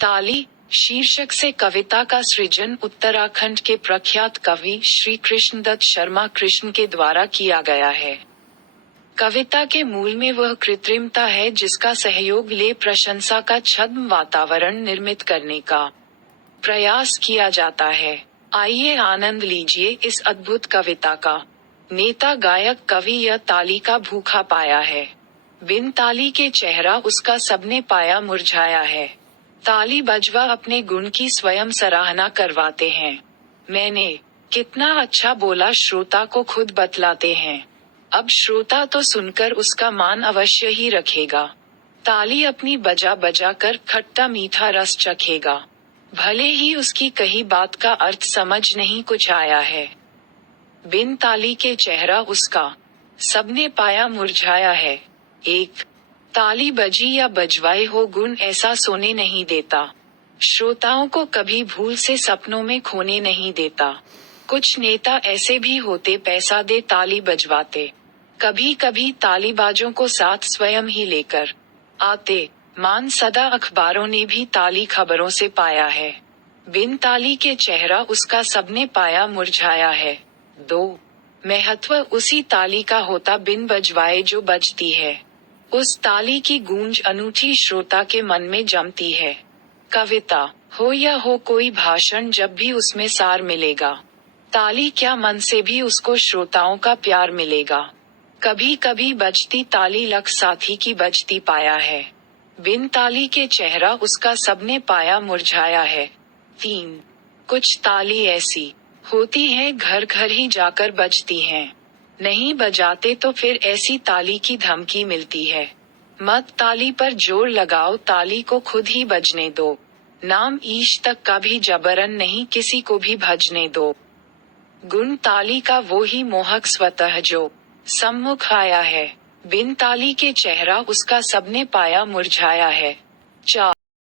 ताली शीर्षक से कविता का सृजन उत्तराखंड के प्रख्यात कवि श्री कृष्णदत्त शर्मा कृष्ण के द्वारा किया गया है। कविता के मूल में वह कृत्रिमता है जिसका सहयोग ले प्रशंसा का छद्म वातावरण निर्मित करने का प्रयास किया जाता है। आइए आनंद लीजिए इस अद्भुत कविता का। नेता गायक कवि यह ताली का भूखा पाया है। बिन ताली के चेहरा उसका सबने पाया मुरझाया है। ताली बजवा अपने गुण की स्वयं सराहना करवाते हैं। मैंने कितना अच्छा बोला श्रोता को खुद बतलाते हैं। अब श्रोता तो सुनकर उसका मान अवश्य ही रखेगा। ताली अपनी बजा बजा कर खट्टा मीठा रस चखेगा। भले ही उसकी कही बात का अर्थ समझ नहीं कुछ आया है। बिन ताली के चेहरा उसका सबने पाया मुरझाया है। एक ताली बजी या बजवाए हो गुण ऐसा सोने नहीं देता। श्रोताओं को कभी भूल से सपनों में खोने नहीं देता। कुछ नेता ऐसे भी होते पैसा दे ताली बजवाते। कभी कभी तालीबाजों को साथ स्वयं ही लेकर आते। मान सदा अखबारों ने भी ताली खबरों से पाया है। बिन ताली के चेहरा उसका सबने पाया मुरझाया है। 2 महत्व उसी ताली का होता बिन बजवाए जो बजती है। उस ताली की गूंज अनूठी श्रोता के मन में जमती है। कविता हो या हो कोई भाषण जब भी उसमें सार मिलेगा। ताली क्या मन से भी उसको श्रोताओं का प्यार मिलेगा। कभी कभी बजती ताली लख साथी की बजती पाया है। बिन ताली के चेहरा उसका सबने पाया मुरझाया है। 3 कुछ ताली ऐसी होती है घर घर ही जाकर बजती हैं। नहीं बजाते तो फिर ऐसी ताली की धमकी मिलती है। मत ताली पर जोर लगाओ ताली को खुद ही बजने दो। नाम ईश तक का भी जबरन नहीं किसी को भी भजने दो। गुण ताली का वो ही मोहक स्वतः जो सम्मुख आया है। बिन ताली के चेहरा उसका सबने पाया मुरझाया है। 4